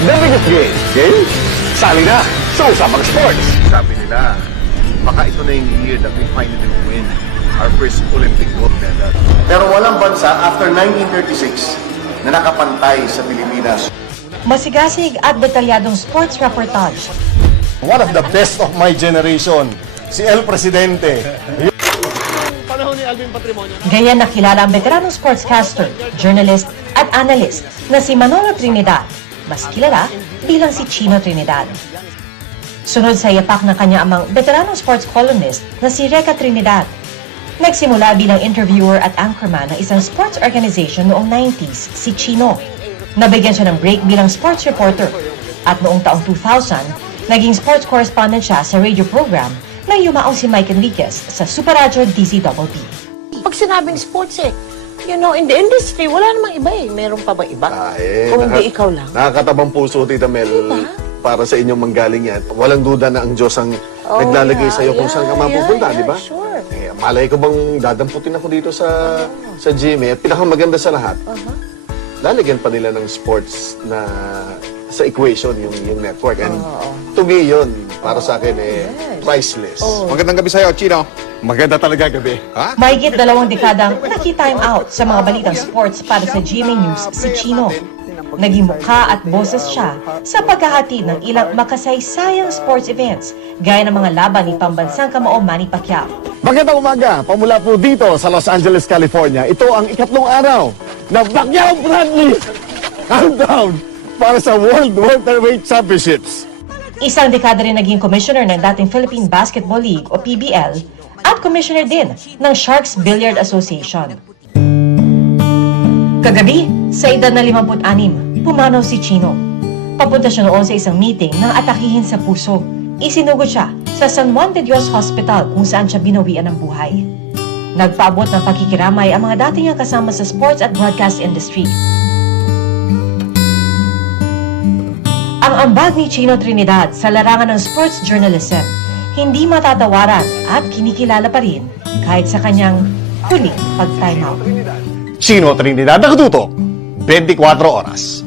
The biggest game? Sali na sa Usapang Sports. Sabi nila, baka ito na yung year that we finally win our first Olympic gold medal. Pero walang bansa after 1936 na nakapantay sa Pilipinas. Masigasig at detalyadong sports reportage. One of the best of my generation, si El Presidente. Gaya na kilala ang veteranong sportscaster, journalist at analyst na si Manolo Trinidad, mas kilala bilang si Chino Trinidad. Sunod sa yapak ng kanya amang veteranong sports columnist na si Reca Trinidad. Nagsimula bilang interviewer at anchorman ng isang sports organization noong 90s, si Chino. Nabigyan siya ng break bilang sports reporter at noong taong 2000, naging sports correspondent siya sa radio program nang yumaong si Mike Enriquez sa Super Radio DZBB. Pag sinabing sports you know, in the industry, wala namang iba Meron pa ba iba? Kung hindi ikaw lang. Nakakatabang puso, Tita Mel, para sa inyong manggaling yan. Walang duda na ang Diyos ang naglalagay sa iyo kung saan ka mapupunta, di ba? Sure. Malay ko bang dadamputin ako dito sa GMA. At pinakamaganda sa lahat, lalagyan pa nila ng sports na sa equation yung network. And to me yun, para sa akin, priceless. Magandang gabi sa'yo, Chino. Maganda talaga gabi. Ha? Mahigit 2 dekadang naki-time out sa mga balitang sports para sa GMA News si Chino. Naging mukha at boses siya sa paghahatid ng ilang makasaysayang sports events gaya ng mga laban ni pambansang kamao Manny Pacquiao. Magandang umaga, pamula po dito sa Los Angeles, California. Ito ang ikatlong araw na Pacquiao Bradley countdown para sa World Welterweight Championships. Isang dekada rin naging commissioner ng dating Philippine Basketball League o PBL at commissioner din ng Sharks Billiard Association. Kagabi, sa edad na 56, pumanaw si Chino. Papunta siya noon sa isang meeting nang atakihin sa puso. Isinugod siya sa San Juan de Dios Hospital kung saan siya binawian ng buhay. Nagpaabot ng pakikiramay ang mga dating niyang kasama sa sports at broadcast industry. Ang ambag ni Chino Trinidad sa larangan ng sports journalism hindi matatawaran at kinikilala pa rin kahit sa kanyang huling pag-time out. Chino Trinidad nakatutok, 24 oras.